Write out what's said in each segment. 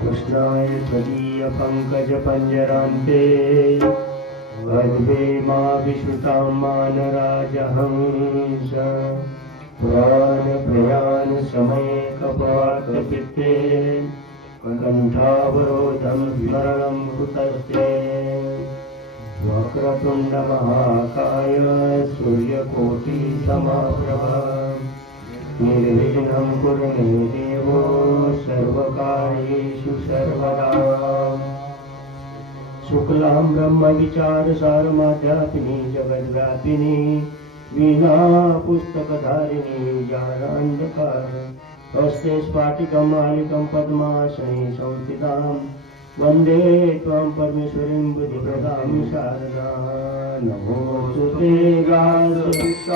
कृष्णाय त्वदीय पङ्कजपञ्जरान्ते वद्वे मा विश्रुतां मानराजहंस पुराणप्रयाणसमये कपाटपित्ते कण्ठावरोधं स्मरणं कुतस्ते वक्रतुण्डमहाकाय सूर्यकोटिसमप्रभा निर्विघ्नं कुरु मे देवो सर्वकार्येषु सर्वदा शुक्लां ब्रह्मविचारसारमाध्यात्मिनी जगद्व्यापिनी वीणा पुस्तकधारिणी ज्ञानान्धकार हस्ते स्फाटिकं मालिकं पद्मासने संस्थितां वन्दे त्वां परमेश्वरीं बुद्धिप्रदां शारदा नमोऽस्तुते गासविशालबुद्धे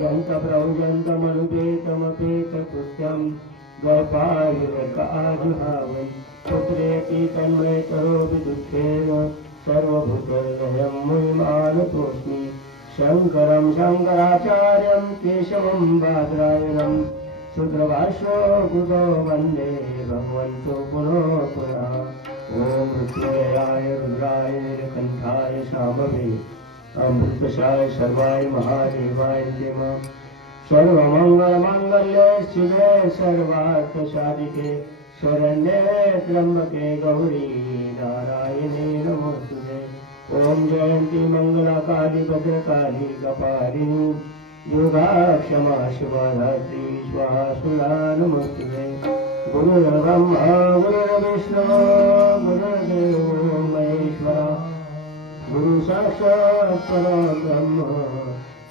यन्तप्रौजन्तमनुपेतमपेतकृत्यं द्वैपायनकाजुहावन् पुत्रेति तन्मयतरो विदुःखेन सर्वभूतलयं मुनिमानतोऽस्मि शङ्करं शङ्कराचार्यं केशवं बादरायणं शूद्रभाष्यो कृतो वन्दे भगवन्तो पुनः पुनः ॐ मृत्युंजयाय रुद्राय नीलकण्ठाय शाम्भवे अमृतशाय सर्वाय महादेवाय नमः सर्वमङ्गलमाङ्गल्ये शिवे सर्वार्थसाधिके शरण्ये त्र्यम्बके गौरी नारायणे नमोस्तुते ॐ जयन्ती मङ्गलाकाली भद्रकाली कपालिनी योगाक्षमा शिवधात्री स्वाहा सुरा नमोस्तुते गुरुर्ब्रह्मा गुरुर्विष्णु गुरुर्देवो महेश्वरा गुरु साक्षात् परब्रह्म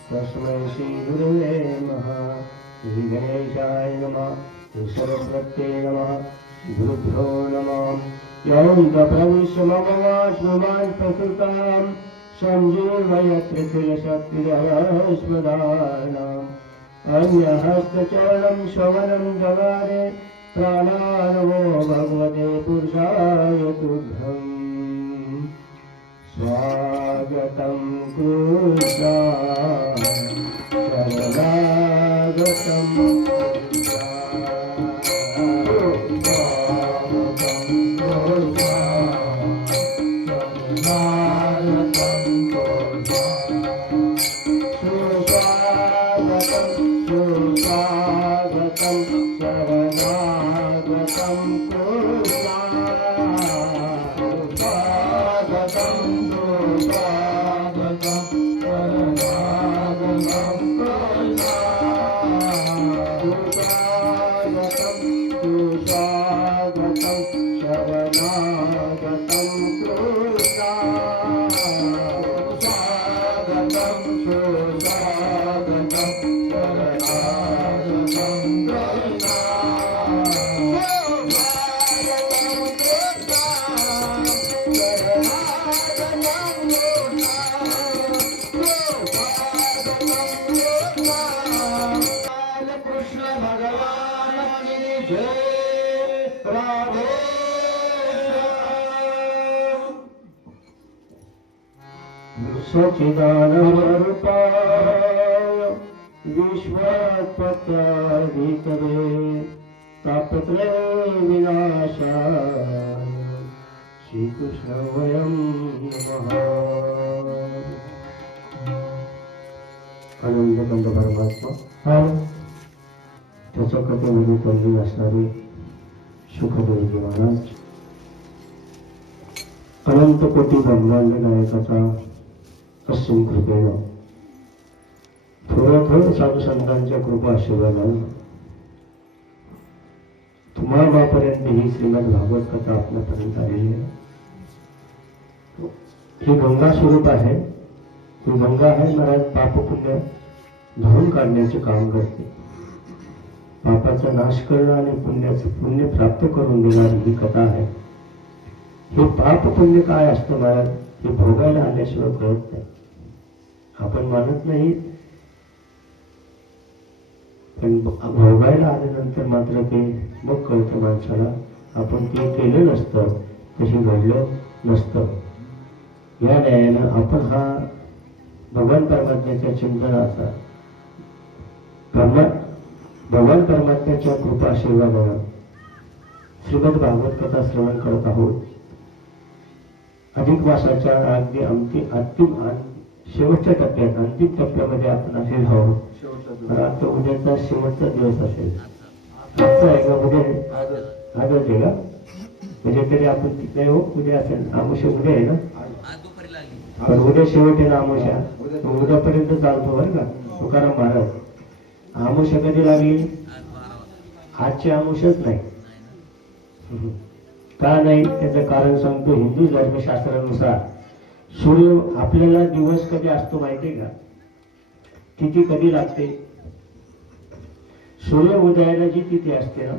तस्मै श्री गुरुवे नमः श्री गणेशाय नमः श्री सरस्वत्यै नमः गुरुभ्यो नमः यं प्रविश्य मम वाचमान् प्रकृतां सञ्जीवयत्रिखिलशक्तिधरस्वदानाम् अन्यहस्तचरणं श्रवणं जगारे प्राणानमो भगवते पुरुषाय तुभ्यम् स्वागतं कृष्णा शरणागतं सच्चिदानन्दरूपाय विश्वोत्पत्त्यादितवे तापत्रय विनाशाय श्रीकृष्ण वयं नमः। आनंदकंद परमात्मा त्याच्या कथेमध्ये तल्लीन असणारे सुखदेवजी महाराज अनंत कोटी ब्रह्मांड नायकाचा असीम कृपेनं थोडं साधू संतांच्या कृपा आशीर्वादानं तुम्हापर्यंत ही श्रीमद भागवत कथा आपल्यापर्यंत आलेली आहे। ही गंगा स्वरूप आहे। गंगा आहे महाराज पाप पुण्य धुवून काढण्याचे काम करते। पापाचा नाश करणं आणि पुण्याचं पुण्य प्राप्त करून देणारी ही कथा आहे. हे पाप पुण्य काय असतं महाराज, हे भोगायला आल्याशिवाय कळत नाही. आपण मानत नाही, पण भोगायला आल्यानंतर मात्र ते मग कळतं माणसाला. आपण ते केलं नसतं, तशी घडलं नसतं. या न्यायानं आपण हा भगवान परमात्म्याच्या चिंतनाचा, भगवान परमात्म्याच्या कृपा आशीर्वादानं श्रीमद भागवत कथा श्रवण करत आहोत. अधिक मासाच्या अगदी अंतिम शेवटच्या टप्प्यात, अंतिम टप्प्यामध्ये आपण असेल आहोत. आता उद्याचा शेवटचा दिवस असेल. आजचा आहे का उद्या? आजच आहे का? म्हणजे तरी आपण तिथे हो, उद्या असेल. आमुष्या उद्या आहे ना? पण उद्या शेवट आहे ना आमुष्या. उद्यापर्यंत चालतो बरं का तुकाराम महाराज. आमुष्या कधी लागली? आजची आमुष्याच नाही. का नाही त्याचं कारण सांगतो. हिंदू धर्मशास्त्रानुसार सूर्य आपल्याला दिवस कधी असतो माहितीये का? तिथी कधी लागते? सूर्य उदयाला जी तिथी असते ना,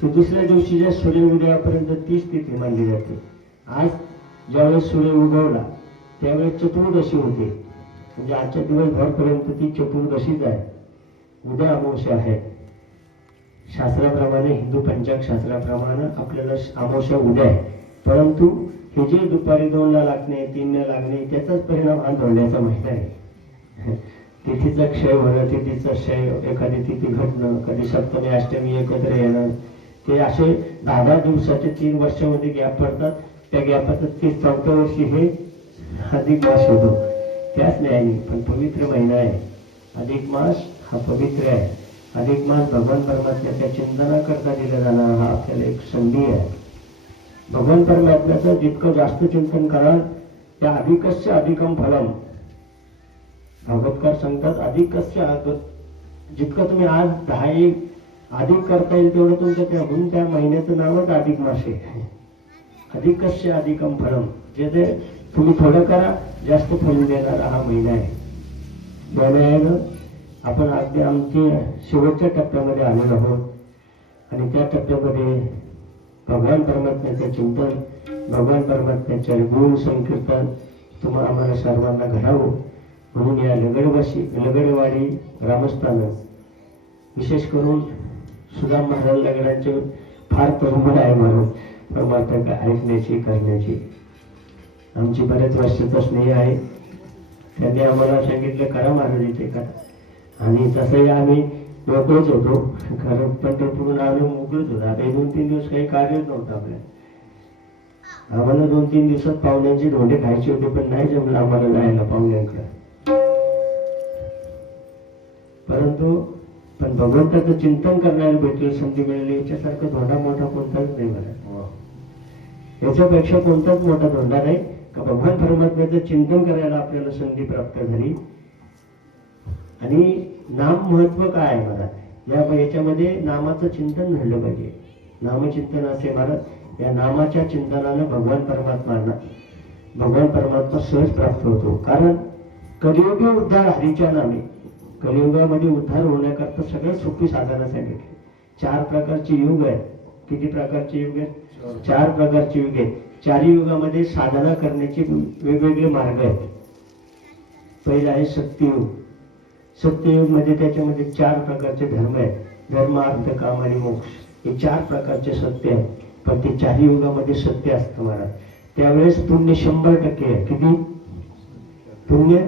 ती दुसऱ्या दिवशीच्या सूर्य उदयापर्यंत तीच तिथी मानली जाते. आज ज्यावेळेस सूर्य उगवला त्यावेळेस चतुर्दशी होते. म्हणजे आजच्या दिवसभरपर्यंत ती चतुर्दशीच आहे. उद्या अमावस्या आहे. शास्त्राप्रमाणे, हिंदू पंचांग शास्त्राप्रमाणे आपल्याला अमावस्या उद्या आहे. परंतु हे जे दुपारी 2ला लागणे, 3ला लागणे, त्याचाच परिणाम हा धोंड्याचा महिना आहे. तिथीचा क्षय होणं, तिथीचा क्षय, एखादी तिथी घटणं, कधी सप्तमी अष्टमी एकत्र येणं, ते असे 10 दिवसाचे 3 वर्षामध्ये गॅप पडतात. त्या गॅपात 34व्या वर्षी हे अधिक मास होतो. त्याच न्यायाने पण पवित्र महिना आहे. अधिक मास हा पवित्र आहे. अधिक मास भगवान परमात्म्याच्या चिंतनाकरता दिला जाणारा हा आपल्याला एक संधी आहे. भगवान परमात्म्याचं जितकं जास्त चिंतन कराल त्या अधिकस्य अधिकम फलम. भागवतकार सांगतात, अधिकस्य जितकं तुम्ही आज 10 अधिक करता येईल तेवढं तुमचं म्हणून त्या महिन्याचं नावच अधिक मास आहे. अधिकस्य अधिकम फलम. जे तुम्ही थोडं करा, जास्त फल देणारा हा महिना आहे. त्यामुळे आपण अगदी आमच्या शेवटच्या टप्प्यामध्ये आलेलो आहोत. आणि त्या टप्प्यामध्ये भगवान परमात्म्याचं चिंतन, भगवान परमात्म्याच्या गुण संकीर्तन तुम्हाला आम्हाला सर्वांना घडावं म्हणून या लगडवाडी ग्रामस्थानं, विशेष करून सुदाम महाराज लगडांचे फार तरुण आहे म्हणून परमात्म्याला ऐकण्याची, करण्याची आमची बऱ्याच वर्षाचा स्नेह आहे. त्यांनी आम्हाला सांगितलं करा महाराज इथे करा. आणि तसंही आम्ही मोकळच होतो. खरं पंढरपूरून आलो मोकळच होतो. आता 2-3 दिवस काही कार्यच नव्हतं आपल्याला. आम्हाला 2-3 दिवसात पाहुण्यांची धोंडे खायचे होते, पण नाही जमलं आम्हाला जायला पाहुण्यांकडे. पण भगवंताचं चिंतन करण्याला भेटलं, संधी मिळाली. याच्यासारखं धोंडा मोठा कोणताच नाही मला. याच्यापेक्षा कोणताच मोठा धोंडा नाही का भगवान परमात्म्याचं चिंतन करायला आपल्याला संधी प्राप्त झाली. आणि नाम महत्व काय आहे महाराज, याच्यामध्ये नामाचं चिंतन घडलं पाहिजे. नामचिंतन असे महाराज, या नामाच्या चिंतनानं भगवान परमात्मा सहज प्राप्त होतो. कारण कलियुगी उद्धार हरीच्या नामे. कलियुगामध्ये उद्धार होण्याकरता सगळ्यात सोपी साधना सांगितली. 4 प्रकारचे युग आहेत. किती प्रकारचे युग आहेत? 4 प्रकारचे युग आहेत. 4 युगामध्ये साधना करण्याचे वेगवेगळे मार्ग आहेत. पहिला आहे सत्ययुग. सत्ययुग मध्ये त्याच्यामध्ये 4 प्रकारचे धर्म आहेत. धर्म, अर्थ, काम आणि मोक्ष. हे 4 प्रकारचे सत्य आहेत. पण ते 4 युगामध्ये सत्य असतं महाराज. त्यावेळेस पुण्य 100% आहे. किती पुण्य?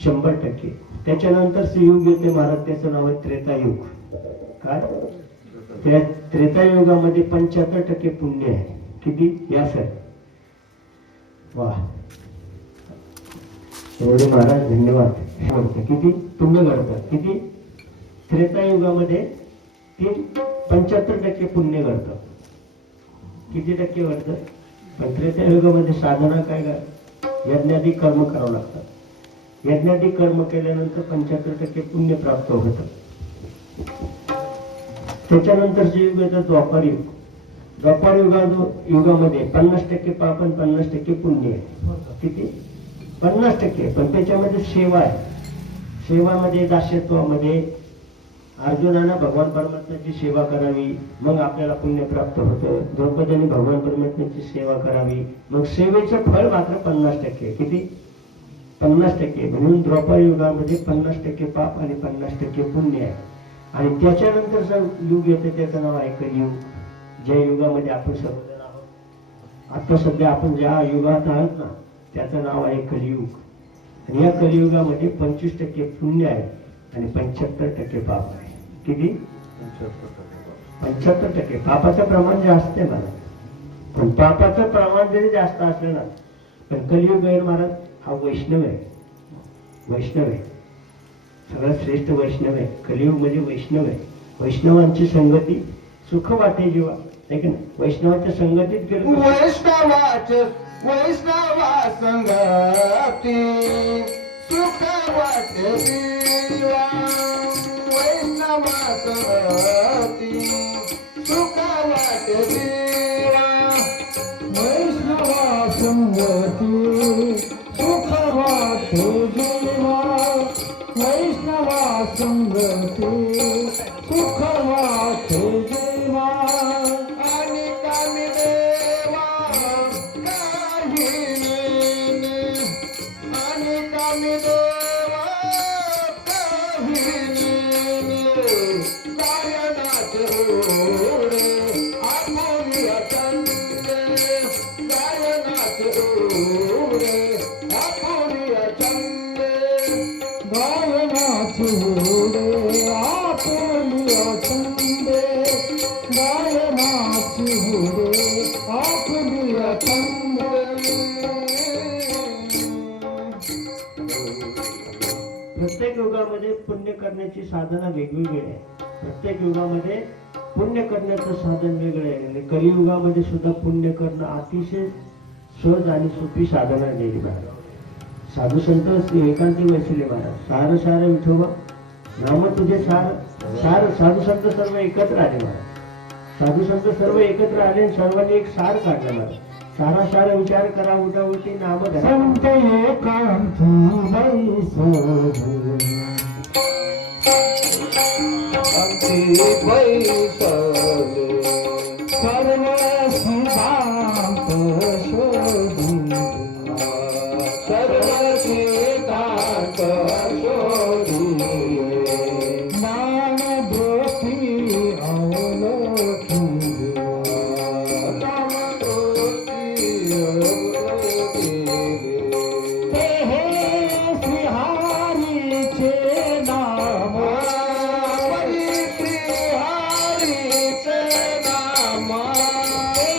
100%. त्याच्यानंतर युग येते महाराज, त्याचं नाव आहे त्रेतायुग. काय? त्या त्रेतायुगामध्ये 75% पुण्य आहे. किती? या सर वा एवढे महाराज धन्यवाद. किती पुण्य घडतं? किती? त्रेतायुगामध्ये 75% पुण्य घडतं. किती टक्के घडतं? पण त्रेतायुगामध्ये साधना काय कर, यज्ञादी कर्म करावं लागतात. यज्ञादी कर्म केल्यानंतर 75% पुण्य प्राप्त होतं. त्याच्यानंतरचे युग येतं द्वापार युग. द्वापार युगामध्ये 50% पाप आणि 50% पुण्य आहे. किती? 50%. पण त्याच्यामध्ये सेवा आहे. सेवामध्ये, दास्यत्वामध्ये अर्जुनानं भगवान परमात्म्याची सेवा करावी, मग आपल्याला पुण्य प्राप्त होतं. द्रौपदीने भगवान परमात्म्याची सेवा करावी, मग सेवेचं फळ मात्र 50%. किती? 50%. म्हणून द्वापर युगामध्ये 50% पाप आणि 50% पुण्य आहे. आणि त्याच्यानंतरचं युग येतं, त्याचं नाव आहे कलियुग. ज्या युगामध्ये आपण सर्वजण आहोत, आता सध्या आपण ज्या युगात आहोत ना, त्याचं नाव आहे कलियुग. आणि या कलियुगामध्ये 25% पुण्य आहे आणि 75% पाप आहे. किती? 75%. पापाचं प्रमाण जास्त आहे मला, पण पापाचं प्रमाण जरी जास्त असलं ना, पण कलियुग आहे महाराज हा वैष्णव आहे. वैष्णव आहे, सगळ्यात श्रेष्ठ वैष्णव आहे. कलियुग म्हणजे वैष्णव आहे. वैष्णवांची संगती सुख वाटे जीवा, आहे की नाही? वैष्णवाच्या संगतीत गेलो, वैष्णवा संगती सुख वाटे जीवा, वैष्णवा संगती सुख वाटे जीवा, वैष्णवा संगती सुख वाटे जीवा, वैष्णवा संगती सुख वाटे जीवा. आणि कामी देवा काही नेने, आणि कामी देवा काही नेने, गायनाचे ओढे आपुली अचंदे, गायनाचे ओढे आपुली अचंदे, गायनाचे ओढे आपुली अचंदे, गायनाचे ओढे आपुली अचंदे. प्रत्येक युगामध्ये पुण्य करण्याची साधना वेगवेगळी आहे. प्रत्येक युगामध्ये पुण्य करण्याचं साधन वेगळं आहे. आणि कलियुगामध्ये सुद्धा पुण्य करणं अतिशय सहज आणि सोपी साधना दिली महाराज. साधू संत एकांती वैसले महाराज, सार सार विठोबा नाम तुझे सार. सार साधू संत सर्व एकत्र आले महाराज. साधू संत सर्व एकत्र आले आणि सर्वांनी एक सार काढला महाराज. सारा सारा विचार करा, उठावटी नाम धरा. संत एकांती बैसले, बैसले, सर्व सिद्धांत शोधिले, सर्व सिद्धांत शोधिले, ज्ञान दृष्टी अवलोकिले, ज्ञान दृष्टी अवलोकिले. हे श्रीहरीचे नाम, श्रीहरीचे नाम, हे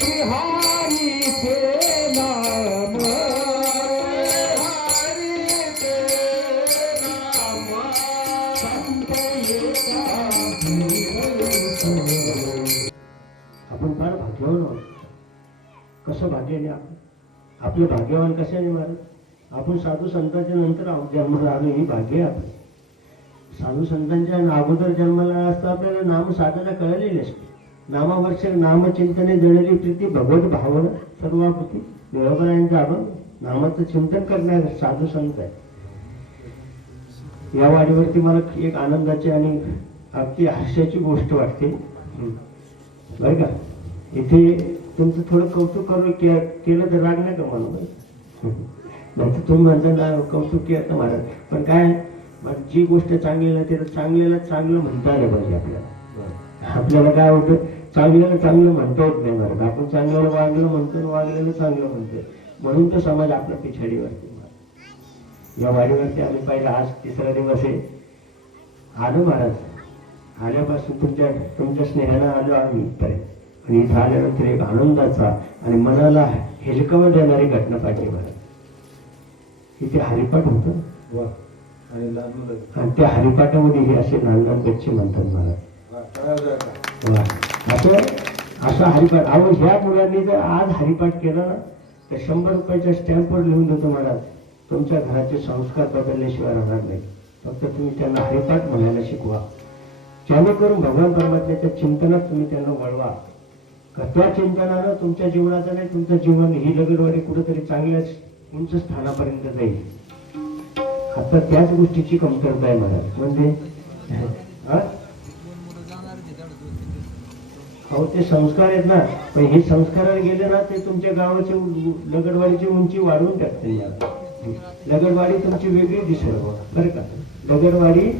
श्रीहरीचे नाम, हरीचे नाम, संत एकांती बैसले. आपण फार भाग्यवान आहोत. कसं भाग्याने आपण, आपलं भाग्यवान कशाने महाराज? आपण साधू संतांच्या नंतर जन्माला आलो, ही भाग्य आहे आपलं. साधू संतांच्या अगोदर जन्माला असता आपल्याला नाम साधना कळलेली असते. नामावर्ष नामचिंतने जळली प्रीती भगवत भावना सर्वापती. देवरायांचा आपण नामाचं चिंतन करणारे साधू संत आहे. या वाडीवरती मला एक आनंदाची आणि अगदी हास्याची गोष्ट वाटते बरं का. इथे तुमचं थोडं कौतुक करू केलं तर राग नाही का म्हणून, नाही तर तुम्ही म्हणता ना कौतुक केलं तर महाराज. पण काय, जी गोष्ट चांगली नाही त्याला चांगल्याला चांगलं म्हणता आलं पाहिजे आपल्याला. आपल्याला काय होतं, चांगल्याला चांगलं म्हणता येत नाही महाराज. आपण चांगल्याला वागलं म्हणतो, वागलेलं चांगलं म्हणतो, म्हणून तो समाज आपला पिछाडीवरती. या वाडीवरती आम्ही पाहिलं, आज 3रा दिवस आहे. आलो महाराज, आल्यापासून तुमच्या स्नेहानं आलो आम्ही इथपर्यंत. आणि इथं आल्यानंतर एक आनंदाचा आणि मनाला हेलकावं देणारी घटना पाहिजे महाराज. इथे हरिपाठ होतं आणि त्या हरिपाठामध्ये हे असे लहान लहान गच्चे म्हणतात महाराज. असं हरिपाठ. अहो ह्या मुलांनी जर आज हरिपाठ केला ना तर 100 रुपयाच्या स्टॅम्पवर लिहून देतो महाराज. तुमच्या घराचे संस्कार बदलल्याशिवाय राहणार नाही. फक्त तुम्ही त्यांना हरिपाठ म्हणायला शिकवा, जेणेकरून भगवान परमात्म्याच्या चिंतनात तुम्ही त्यांना वळवा. त्या चिंतनानं तुमच्या जीवनाचं नाही, तुमचं जीवन ही लगडवाडी कुठेतरी चांगल्याच उंच स्थानापर्यंत जाईल. आता त्याच गोष्टीची कमतरता आहे महाराज. म्हणजे हा? अहो ते संस्कार आहेत ना, पण हे संस्काराने गेले ना ते तुमच्या गावाची लगडवाडीची उंची वाढवून टाकते मला. लगडवाडी तुमची वेगळी दिसेल बरं का. लगडवाडी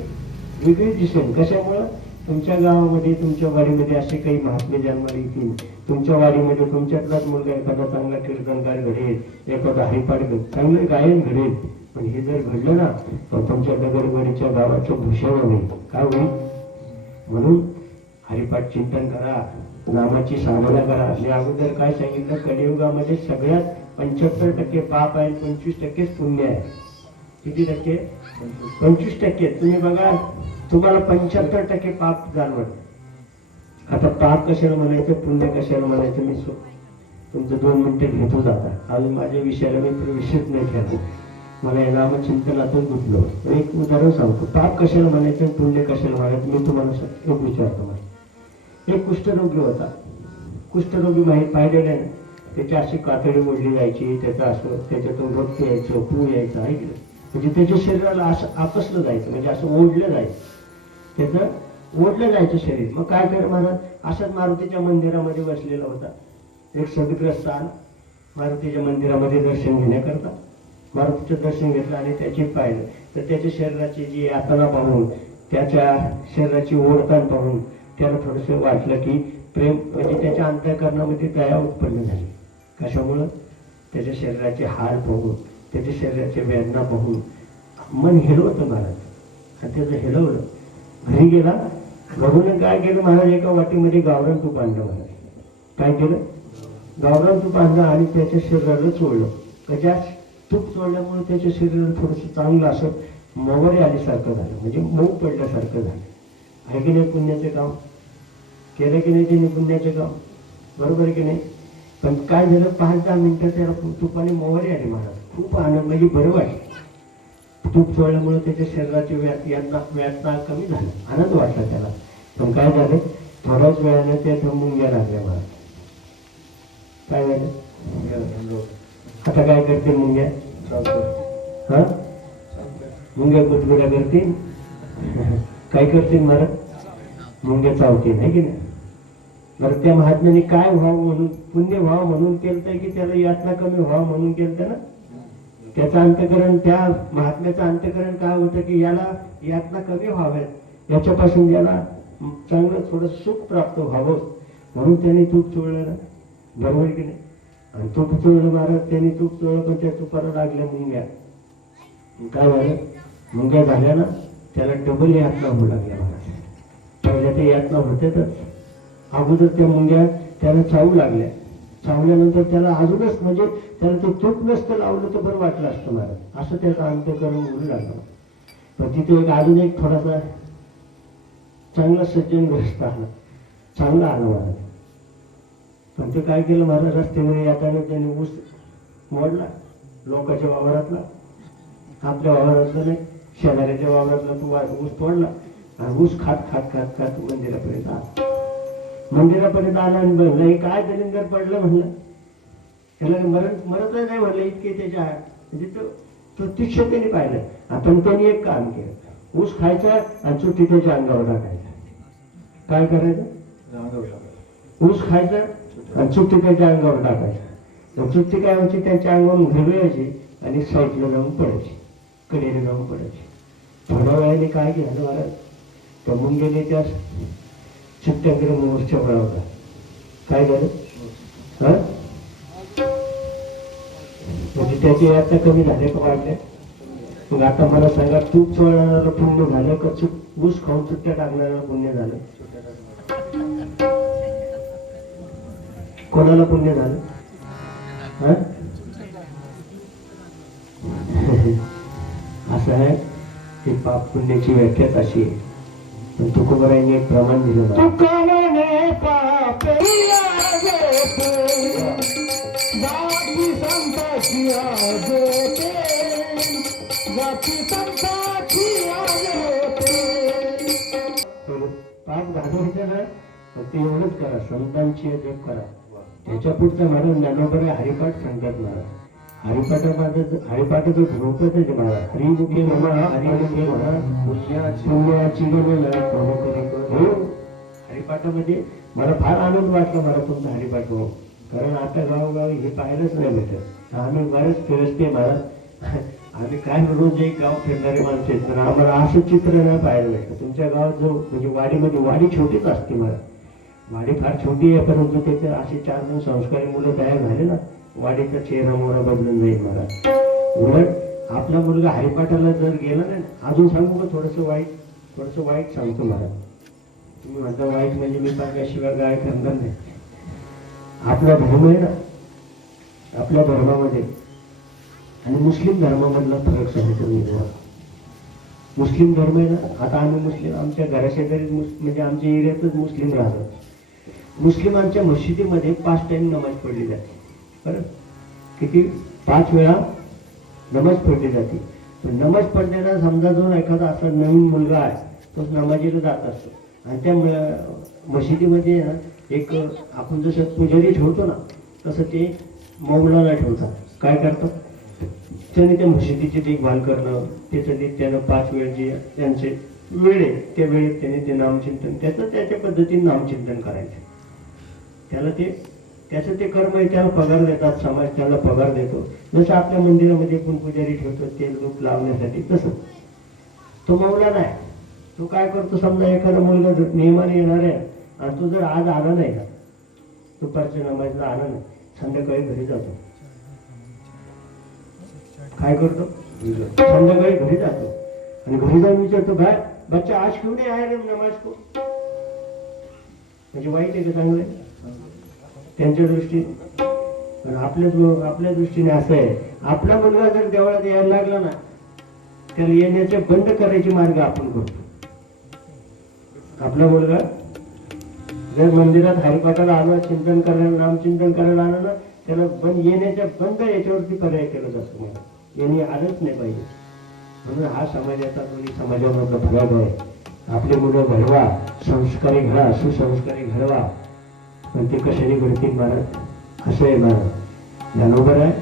वेगळी दिसेल कशामुळं? तुमच्या गावामध्ये तुमच्या वाडीमध्ये असे काही महात्मे जन्माला येतील. तुमच्या वाडीमध्ये तुमच्यातलाच मुलगा एखादा चांगला कीर्तनकार घडेल, एखादा हरिपाठ चांगलं गायन घडेल. पण हे जर घडलं ना तर तुमच्या लगडवाडीच्या गावाचं भूषण होईल. काय होईल? म्हणून हरिपाठ चिंतन करा, नामाची साधना करा. मी अगोदर काय सांगितलं, कलियुगामध्ये सगळ्यात 75% पाप आहे, 25%च पुण्य आहे. किती टक्के? 25%. तुम्ही बघा, तुम्हाला 75% पाप जाणवत. आता पाप कशाला म्हणायचं, पुण्य कशाला म्हणायचं, मी तुमचं 2 मिनिटं घेतो जाता. अजून माझ्या विषयाला मी प्रवेशच नाही केला. मला या नामचिंतनातून गुंतलो. एक उदाहरण सांगतो. पाप कशाला म्हणायचं, पुण्य कशाला म्हणायचं, मी तुम्हाला एक विचारतो. मला एक कुष्ठरोगी होता. कुष्ठरोगी माहीत पाहिलेलं आहे ना, त्याची अशी कातडी ओढली जायची, त्याचं असं त्याच्यातून रक्त यायचं, पू यायचं आहे की नाही. म्हणजे त्याच्या शरीराला असं आपसलं जायचं, म्हणजे असं ओढलं जायचं, त्याचं ओढलं जायचं शरीर. मग काय कर महाराज, अशाच मारुतीच्या मंदिरामध्ये बसलेला होता. एक सदग्रस्त आला मारुतीच्या मंदिरामध्ये दर्शन घेण्याकरता. मारुतीचं दर्शन घेतलं आणि त्याचे पाहिलं तर त्याच्या शरीराची जी यातना पाहून, त्याच्या शरीराची ओढताण पाहून त्याला थोडंसं वाटलं की प्रेम, म्हणजे त्याच्या अंतःकरणामध्ये दया उत्पन्न झाली. कशामुळं? त्याच्या शरीराचे हाल पाहून, त्याच्या शरीराच्या वेदना पाहून मन हेलवतं महाराज. आणि त्याचं हेलवलं. घरी गेला, घरून काय केलं महाराज, एका वाटीमध्ये गावरान तूप आणलं महाराज. काय केलं? गावरान तूप आणलं आणि त्याच्या शरीराला चोळलं. त्याच्या तूप चोळल्यामुळे त्याच्या शरीराला थोडंसं चांगलं असं मोहरे आल्यासारखं झालं, म्हणजे मऊ पडल्यासारखं झालं. आहे की नाही पुण्याचं काम? केलं की नाही त्याने पुण्याचं काम? बरोबर आहे की नाही? पण काय झालं, 5-10 मिनिटं त्याला तुपाने मोहरे आले महाराज. खूप आनंद, म्हणजे बरं वाटलं. तूप चोळल्यामुळे त्याच्या शरीराची व्यातना कमी झाली, आनंद वाटला त्याला. पण काय झालं, थोड्याच वेळाने त्या मुंग्या लागल्या महाराज. काय झालं? आता काय करते मुंग्या? हा, मुंग्या कुटकुड्या करतील. काय करतील महाराज? मुंग्या चावतील, आहे की नाही? बरं, त्या महात्म्याने काय व्हावं म्हणून, पुण्य व्हावं म्हणून केलं की त्याला यातना कमी व्हावं म्हणून केलं ना? त्याचं अंतकरण, त्या महात्म्याचं अंतकरण काय होतं की याला यातना कमी व्हाव्यात, याच्यापासून याला चांगलं थोडं सुख प्राप्त व्हावं म्हणून त्याने तूप चोळलं ना. बरोबर की नाही? आणि तूप चोळलं महाराज, त्याने तूप चोळलं, पण त्या तुपाला लागल्या मुंग्या. काय झालं? मुंग्या झाल्या ना, त्याला डबल यातना होऊ लागल्या महाराज. पहिल्या ते यातना होत्यातच, अगोदर त्या मुंग्या त्याला चावू लागल्या. चावल्यानंतर त्याला अजूनच, म्हणजे त्याला ते तूप नसतं लावलं तर बरं वाटलं असतं महाराज. असं त्याचं अंतकरण होऊ लागलं. पण तिथे अजून एक थोडासा चांगला सज्जन ग्रस्त आला, चांगला आला महाराज. पण ते काय केलं महाराज, रस्त्यावर येताना त्याने ऊस मोडला लोकांच्या वावरातला. आपल्या वावरातला नाही, शेजाऱ्याच्या वावरातला तो ऊस तोडला आणि ऊस खात खात खात खात मंदिरापर्यंत आला. मंदिरापर्यंत आला आणि म्हणलं, हे काय दलिंदर पडलं म्हणलं, त्याला मरतच नाही म्हणलं, इतके त्याच्या, म्हणजे तो तीक्ष्णतेने पाहिलं. आपण त्यांनी एक काम केलं, ऊस खायचा आणि चुट्टी त्याच्या अंगावर टाकायचा. काय करायचं? ऊस खायचा आणि चुट्टी त्याच्या अंगावर टाकायचा. चुट्टी काय व्हायची, त्याच्या अंगावरून घडवायची आणि साईडला जाऊन पडायची, कडेने जाऊन पडायची. थोड्या वेळाने काय केलं महाराज, त्या मुंग्याने त्या चित्ताग्रह मोर्चा बनवला. काय झालं? हा, म्हणजे त्याची यातना कमी झाले का वाढले? मग आता मला सांगा, तूप चोळणारा पुण्य झालं का ऊस खाऊन सुट्ट्या टाकणारा पुण्य झालं? कोणाला पुण्य झालं? हा, असं आहे. ही पाप पुण्याची व्याख्याच अशी आहे. पण तुकोबारायांनी एक प्रमाण दिलं. तुकोबाने पाप घालवायचं ना, ते एवढंच करा, संतांची जप करा. त्याच्या पुढचं महाराज ज्ञानोबा हरिपाठ सांगतात महाराज. हरिपाठाचं झोपतच आहे मला. हरिमुखे म्हणा, हरिमुखे म्हणा, पुण्याची गणना कोण करी कोण. हो, हरिपाठामध्ये मला फार आनंद वाटला मला तुमचा हरिपाठ हो. कारण आता गावोगावी हे पाहायलाच नाही भेटत. आम्ही बरेच फिरस्ते महाराज, आम्ही काय रोज एक गाव फिरणारे माणसं आहेत, पण आम्हाला असं चित्र नाही पाहायला भेटतं. तुमच्या गावात जो म्हणजे वाडीमध्ये, वाडी छोटीच असते मला, वाडी फार छोटी आहे, परंतु त्याचे असे 4 संस्कारी मुलं तयार झाले ना, वाडीचा चेहरा मोहरा बदलून जाईल मला. उलट आपला मुलगा हरिपाठाला जर गेला ना, अजून सांगू का थोडंसं वाईट सांगतो मला. तुम्ही म्हणता वाईट म्हणजे मी पाहिल्याशिवाय काय करणार नाही. आपला धर्म आहे ना, आपल्या धर्मामध्ये आणि मुस्लिम धर्मामधला फरक सांगतो मी तुम्हाला. मुस्लिम धर्म आहे ना, आता आम्ही मुस्लिम, आमच्या घराशेजारी म्हणजे आमच्या एरियातच मुस्लिम राहतात. मुस्लिमांच्या मशिदीमध्ये 5 टाइम नमाज पडली जाते. बरं, किती? 5 वेळा नमाज पडली जाते. पण नमाज पडण्याला समजा जो एखादा असा नवीन मुलगा आहे, तो नमाजीला जात असतो आणि त्या मशिदीमध्ये ना एक आपण जसं पुजारी ठेवतो ना, तसं ते मौलाना ठेवतात. काय करतात? त्याने त्या मशिदीची देखभाल करणं, त्याचं त्यानं 5 वेळ जे त्यांचे वेळ आहे त्या वेळेत त्याने ते नामचिंतन, त्याच्या पद्धतीने नामचिंतन करायचं. त्याचं ते कर्म आहे, त्याला पगार देतात, समाज त्याला पगार देतो. जसं आपल्या मंदिरामध्ये पण पुजारी ठेवतो तेल रूप लावण्यासाठी, तसं तो मौलाना आहे. तो काय करतो, समजा एखादा मुलगा जर नियमाने येणार आहे आणि तो जर आज आला नाही का, दुपारच्या नमाजला आला नाही, संध्याकाळी घरी जातो. काय करतो? संध्याकाळी घरी जातो आणि घरी जाऊन विचारतो, काय बच्चा आज क्यों नहीं आया रे नमाज को? म्हणजे वाईट आहे का चांगलं आहे त्यांच्या दृष्टीने? पण आपल्या दृष्टीने असं आहे, आपला मुलगा जर देवळात यायला लागला ना, त्याला येण्याचे बंद करायचे मार्ग आपण करतो. आपला मुलगा जर मंदिरात हरिपाठाला आला, चिंतन करायला, नामचिंतन करायला आला ना, त्याला येण्याच्या बंद याच्यावरती पर्याय केला जातो. मला यांनी आलंच नाही पाहिजे. म्हणून हा समाजाचा समाजामधला फरक आहे. आपले मुलं घडवा, संस्कारी घडा, सुसंस्कारी घडवा, पण ते कशाने घडतील महाराज? असं आहे महाराज, ज्ञानोबर आहे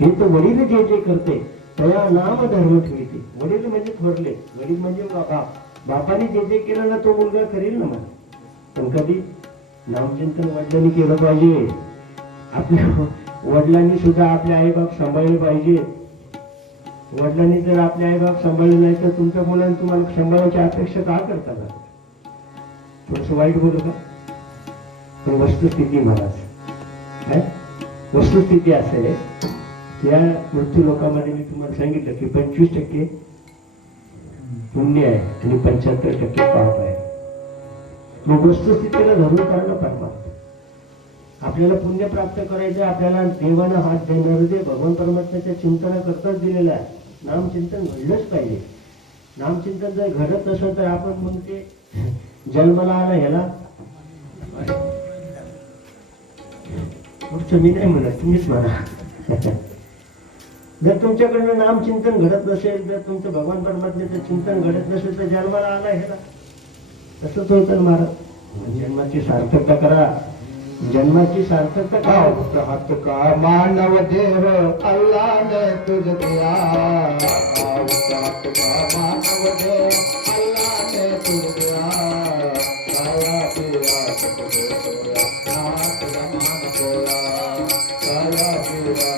हे तर वडील जे जे करते त्या नाम धर्म ठेवते. वडील म्हणजे थोरले, वडील म्हणजे बापाने जे जे केलं ना तो मुलगा करेल ना मला. पण कधी नामचिंतन वडिलांनी केलं पाहिजे. आपल्या वडिलांनी सुद्धा आपले आईबाप सांभाळले पाहिजे. वडिलांनी जर आपले आईबाप सांभाळले नाही तर तुमच्या मुलांनी तुम्हाला सांभाळायची अपेक्षा का करता का? थोडस वाईट बोलू का? पण वस्तुस्थिती महाराज काय, वस्तुस्थिती असं आहे, या मृत्यू लोकांमध्ये मी तुम्हाला सांगितलं की 25% पुण्य आहे आणि 75% पाप आहे. मग वस्तुस्थितीला धरून काढणं परमार्थ. आपल्याला पुण्य प्राप्त करायचं, आपल्याला देवानं हात देणार ते भगवान परमात्म्याच्या चिंतनाकरताच दिलेलं आहे. नामचिंतन घडलंच पाहिजे. नामचिंतन जर घडत असेल तर आपण मग ते जन्माला आला ह्याला पुढचं मी नाही म्हणत, तुम्हीच म्हणा. जर तुमच्याकडनं नामचिंतन घडत नसेल, जर तुमचं भगवान परमात्म्याचं चिंतन घडत नसेल तर जन्माला आला ह्याला तसंच होतं महाराज. जन्माची सार्थकता करा, जन्माची सार्थकता का मानव देह अल्लाह ने तुझ दिया, मानव देह अल्लाह ने तुझ दिया, खाया पिया सुख सोया, नाथ जमान सोया, खाया पिया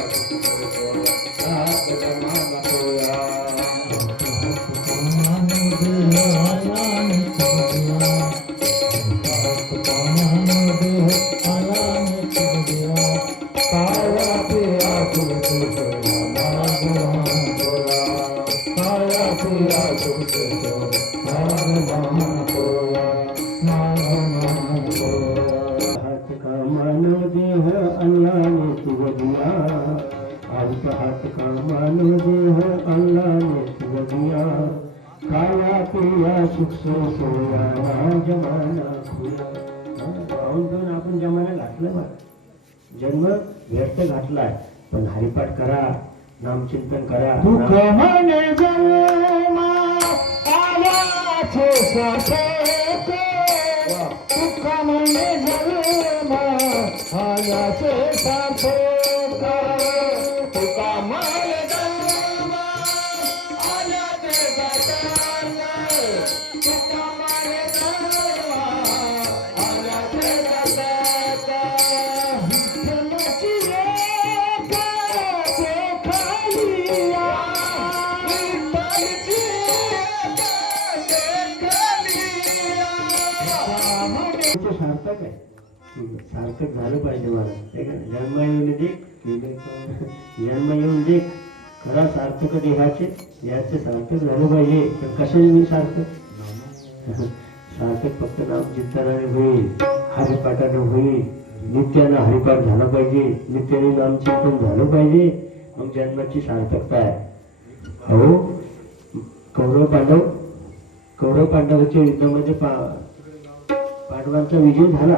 सुख सोया, नाथ जमान सोया. मानव देह अल्लाह ने तुझ दिया, हाथ का मानव देह अल्लाह ने तुझ दिया, खाया पिया सुख से सोया, जमाना खुला. जाऊन आपण जमाना घातला बा, जन्म व्यर्थ घातलाय. पण हरिपाठ करा, नामचिंतन करा. दुःख म्हणे जन्मा आल्याचे सार्थक, दुःख म्हणे जन्मा आल्याचे सार्थक, तुका ते सार्थक आहे. सार्थक झालं पाहिजे मला, आहे का नाही? जन्म येऊन देख, जन्म येऊन देख, खरा सार्थक देहाचे याचे सार्थक झालं पाहिजे. तर कशाने मी सार्थक? सार्थक फक्त नाम चिंतनाने होईल, हरिपाठाने होईल, नित्यानं हरिपाठ झाला पाहिजे, नित्याने नाम चिंतन झालं पाहिजे, मग जन्माची सार्थकता आहे. हो, कौरव पांडवाच्या युद्धामध्ये पांडवांचा विजय झाला,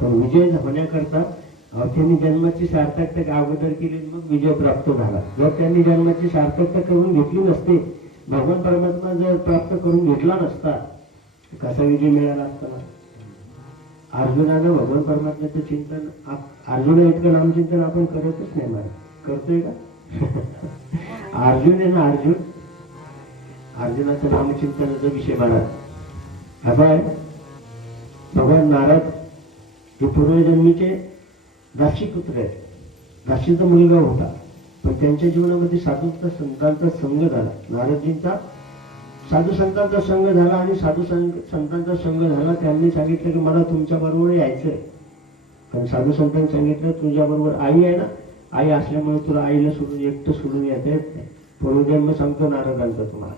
पण विजय होण्याकरता त्यांनी जन्माची सार्थकता अगोदर केली, मग विजय प्राप्त झाला. जर त्यांनी जन्माची सार्थकता करून घेतली नसते, भगवान परमात्मा जर प्राप्त करून घेतला नसता, कसा विजय मिळाला असता? अर्जुनानं भगवान परमात्म्याचं चिंतन, अर्जुना इतकं नामचिंतन आपण करतच नाही. मला करतोय का? अर्जुन आहे ना, अर्जुनाचं नामचिंतनाचा विषय महाराज असा आहे. भगवान नारद हे पूर्वजन्मीचे दासी पुत्र आहेत. दासीचा मुलगा होता, पण त्यांच्या जीवनामध्ये साधूचा संतांचा संग झाला. नारदजींचा साधू संतांचा संग झाला, आणि साधू संतांचा संग झाला. त्यांनी सांगितलं की मला तुमच्या बरोबर यायचंय, पण साधू संतांनी सांगितलं तुझ्या बरोबर आई आहे ना, आई असल्यामुळे तुला आईला सोडून एकटं सोडून येता येत नाही. पूर्वजन्म सांगतो नारदांचा तुम्हाला.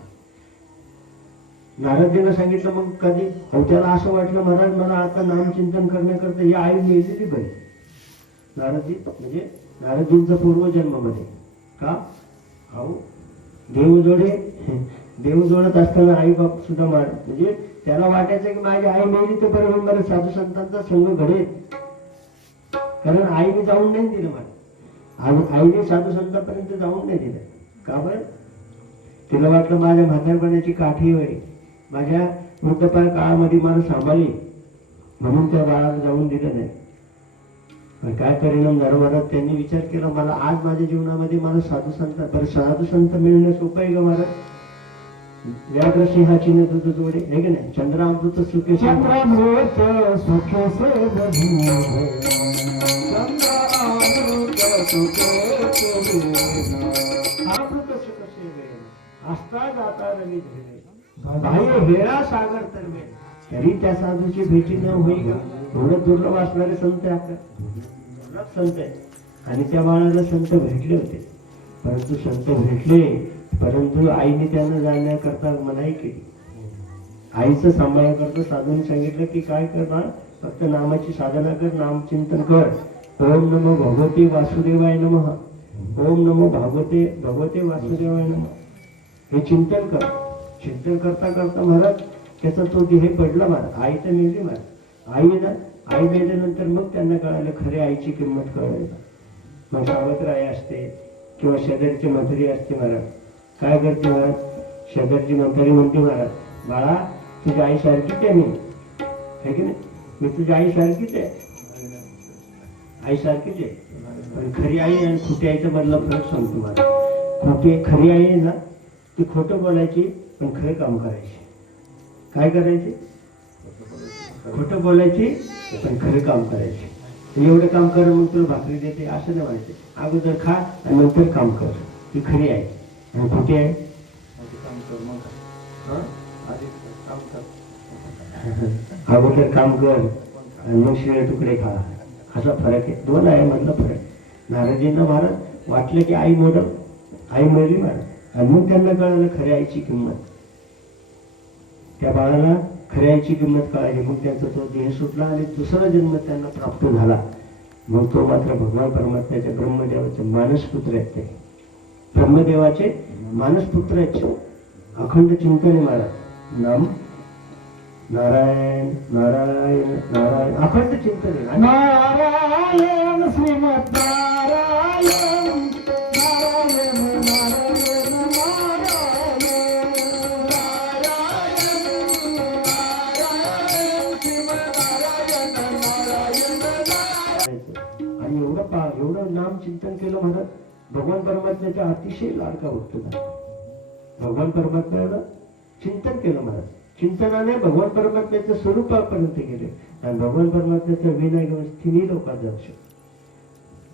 नारदजींना सांगितलं मग कधी? अहो त्याला असं वाटलं महाराज मला आता नामचिंतन करण्याकरता ही आई मेलेली बरी. नारदजी म्हणजे नारदजींचा पूर्वजन्मामध्ये का? अहो देव जोडत असताना आई बाप सुद्धा मार, म्हणजे त्याला वाटायचं की माझी आई मेली तर बरं मला साधू संतांचा संग घडेल, कारण आईने जाऊन नाही दिलं मला. आईने साधू संतांपर्यंत जाऊन नाही दिलं. का बरं? तिला वाटलं माझ्या म्हातारपणाची काठी होईल, माझ्या वृद्धपाय काळामध्ये मला सांभाळली, म्हणून त्या बाळाला जाऊन दिलं नाही. पण काय परिणाम झाला महाराज? त्यांनी विचार केला मला आज माझ्या जीवनामध्ये मला साधू संत मिळणं सोपं आहे का महाराज? व्याघ्र सिंहाची दूध जोडे, हे की नाही? चंद्रामृत सुखे चंद्रामृत सुखे असता जाता रवी बाह्य हेळा सागर तरमे, तरी त्या साधूची भेटी न होईल का? थोडं दुर्लभ असणारे संत आहे आपल्या, दुर्लभ संत आहे. आणि त्या बाळाला संत भेटले होते, परंतु संत भेटले, परंतु आईने त्यांना जाण्याकरता मनाई केली. आईचं सांभाळण्याकरता साधूने सांगितलं की काय करणार? फक्त नामाची साधना कर, नामचिंतन कर. ओम नमो भगवते वासुदेवाय नमः, ओम नमो भगवते वासुदेवाय नमः, हे चिंतन कर. चिंतन करता करता महाराज त्याचा तो देह पडला महाराज. आई तर मेली महाराज. आई मेल्यानंतर मग त्यांना कळालं खरे आईची किंमत कळाली. मग सावत्र आई असते किंवा शेजारची म्हातारी असते महाराज. काय करते महाराज? शेजारची म्हातारी म्हणते महाराज बाळा तुझ्या आई सारखीच आहे मी, है की नाही? मी तुझ्या आई सारखीच आहे, आई सारखीच आहे. पण खरी आई आणि खोटी आईचा मधला फरक सांगतो मला. खरी आई आहे ना ती खोटं बोलायची पण खरं काम करायची. काय करायचे? खोटं बोलायची पण खरं काम करायचे. एवढं काम कर मग तुला भाकरी देते असं नाही व्हायचं. अगोदर खा आणि नंतर काम कर. ती खरी आहे. आणि खोटी आहे अगोदर काम कर आणि मग शिळे तुकडे खा, असा फरक आहे. दोन आहे मधला फरक. नारदजींना महाराज वाटलं की आई मोठं, आई मेली महाराज, आणि मग त्यांना कळालं खऱ्या आईची किंमत. त्या बाळाला खऱ्या आईची किंमत कळाली. मग त्यांचा तो देह सुटला आणि दुसरा जन्म त्यांना प्राप्त झाला. मग तो मात्र भगवान परमात्म्याच्या ब्रह्मदेवाचे मानसपुत्र आहेत. ते ब्रह्मदेवाचे मानसपुत्र आहेत. अखंड चिंतन आहे महाराज. नाम नारायण नारायण नारायण अखंड चिंतन आहे. नारायण श्रीमद नारायण नारायण नारायण आणि एवढं नाम चिंतन केलं महाराज. भगवान परमात्म्याचा अतिशय लाडका भक्त झाला. भगवान परमात्म्याला चिंतन केलं महाराज. चिंतनाने भगवान परमात्म्याच्या स्वरूपापर्यंत गेले. आणि भगवान परमात्म्याचा विनय घेऊन तिन्ही लोकात जाऊ शकतो.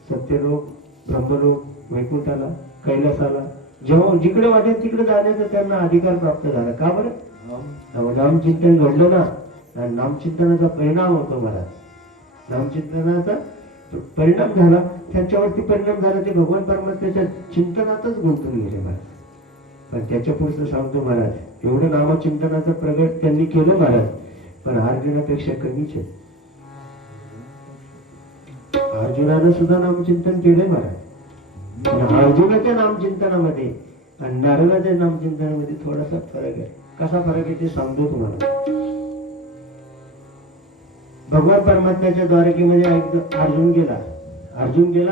सत्यलोक, ब्रह्मलोक, वैकुंठाला, कैलासाला, जेव्हा जिकडे वाटेल तिकडे जाण्याचा त्यांना अधिकार प्राप्त झाला. का बरं? नाम चिंतन घडलं ना आणि नामचिंतनाचा परिणाम होतो महाराज. नामचिंतनाचा परिणाम झाला, त्यांच्यावरती परिणाम झाला, ते भगवान परमात्म्याच्या चिंतनातच गुंतून गेले महाराज. पण त्याच्या पुढचं सांगतो महाराज, एवढं नामचिंतनाचं प्रगट त्यांनी केलं महाराज, पण अर्जुनापेक्षा कमीच आहे. अर्जुनानं सुद्धा नामचिंतन केलंय महाराज. पण अर्जुनाच्या नामचिंतनामध्ये आणि नारदाच्या नामचिंतनामध्ये थोडासा फरक आहे. कसा फरक आहे ते सांगतो तुम्हाला. भगवान परमात्म्याच्या द्वारकेमध्ये अर्जुन गेला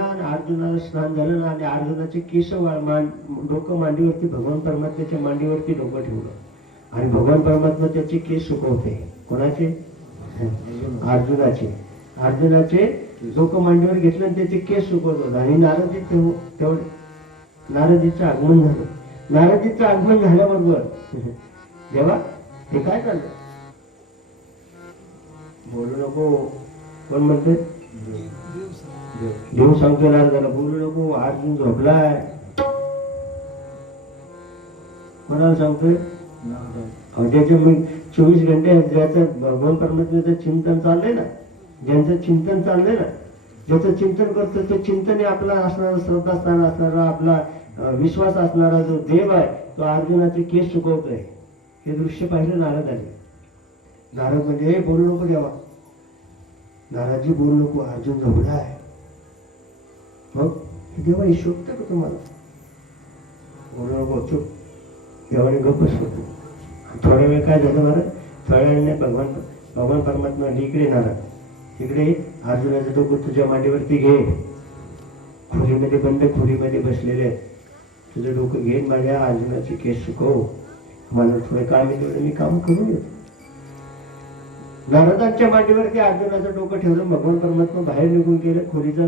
आणि अर्जुनाला स्नान झालं आणि अर्जुनाचे केस डोकं मांडीवरती, भगवान परमात्म्याच्या मांडीवरती डोकं ठेवलं आणि भगवान परमात्मा त्याचे केस सुकवते. कोणाचे? अर्जुनाचे डोकं मांडीवर घेतलं आणि त्याचे केस सुकवत होता. आणि नारदीचं आगमन झालं. नारदीचं आगमन झाल्याबरोबर जेव्हा हे काय चाललं, बोलू नको, कोण म्हणते? देव सांगतो नारदाला बोलू नको, अर्जुन झोपलाय. कोणाला सांगतोय? ज्याचे मी 24 घंटे ज्याचं भगवान परमात्म्याचं चिंतन चाललंय ना, ज्यांचं चिंतन चाललंय ना, ज्याचं चिंतन करतो ते चिंतन आपला असणारा, श्रद्धास्थान असणारा, आपला विश्वास असणारा जो देव आहे, तो अर्जुनाचे केस सुकवतोय. हे दृश्य पाहिलं नारदाने. नारद म्हणजे हे बोलू नको देवा, नाराजी बोलू नको, अर्जुन झोपलाय. मग हे देवा हे शोधतं का तुम्हाला? बोलू नको, चुप. देवाने गप्पच होतो. थोड्या वेळ काय झालं महाराज, थोड्या वेळाने भगवान परमात्मा इकडे नारद, तिकडे अर्जुनाचं डोकं तुझ्या मांडीवरती घे, खोलीमध्ये बंद खोलीमध्ये बसलेले आहेत, तुझं डोकं घेऊन माझ्या अर्जुनाचे केस सुकव, मला थोडं काम आहे तेवढं मी काम करून येतो. नारदांच्या मांडीवरती अर्जुनाचं डोकं ठेवलं, भगवान परमात्मा बाहेर निघून गेले खोलीचा